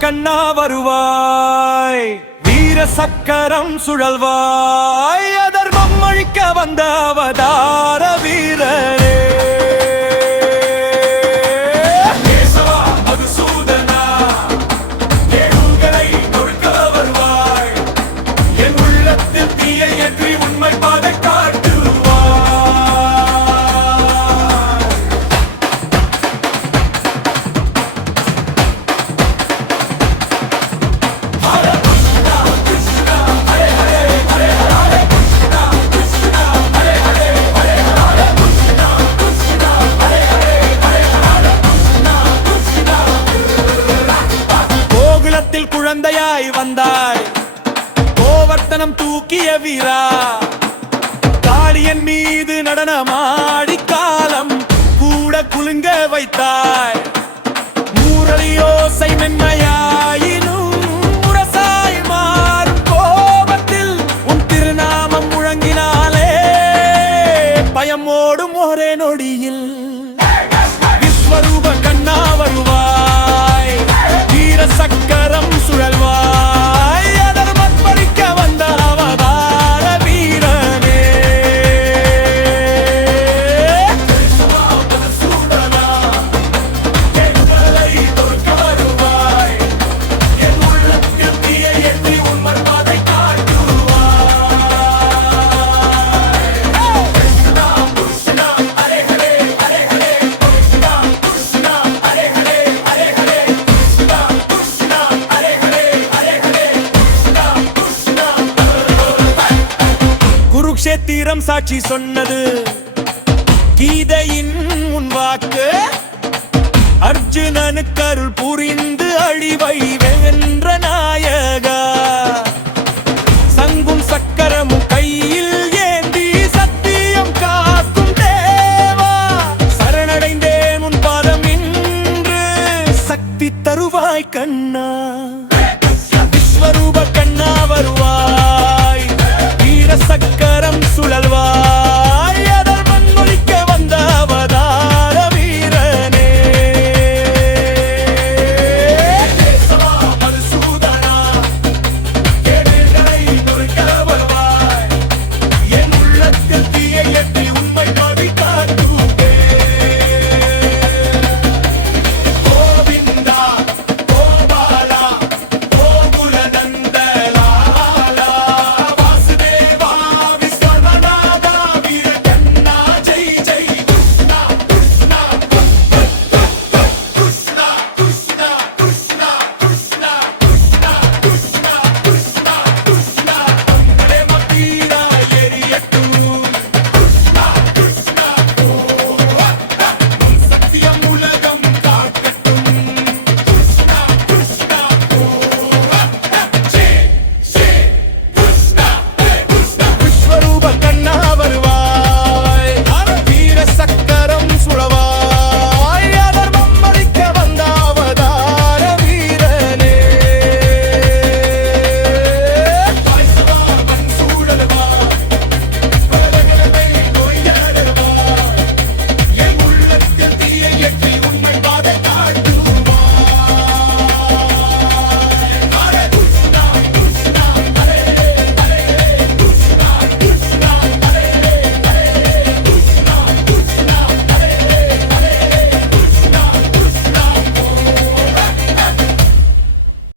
கண்ணா வருவாய், வீர சக்கரம் சுழல்வாய், அதர்மம் அழிக்க வந்த அவதார வீரனே. குழந்தையாய் வந்தாய், கோவர்த்தனம் தூக்கிய வீரா, காளியன் மீது நடனமாடி காலம் கூட குலுங்க வைத்தாய். மூரலியோசை மென்மையாயினும் முரசாய் மாறும் கோபத்தில் உன் திருநாமம் முழங்கினாலே பயம் ஓடும் ஒரே நொடியில். விஸ்வரூப கண்ணா வருவாய், வீர சக்கரம் சுழல்வாய், அதர்மம் பறிக்க வந்த அவதார வீரனே. குருக்ஷேத்திரம் சாட்சி சொன்னது கீதையின் உன் வாக்கு, அர்ஜுனனுக்கு அருள் புரிந்து அழிவை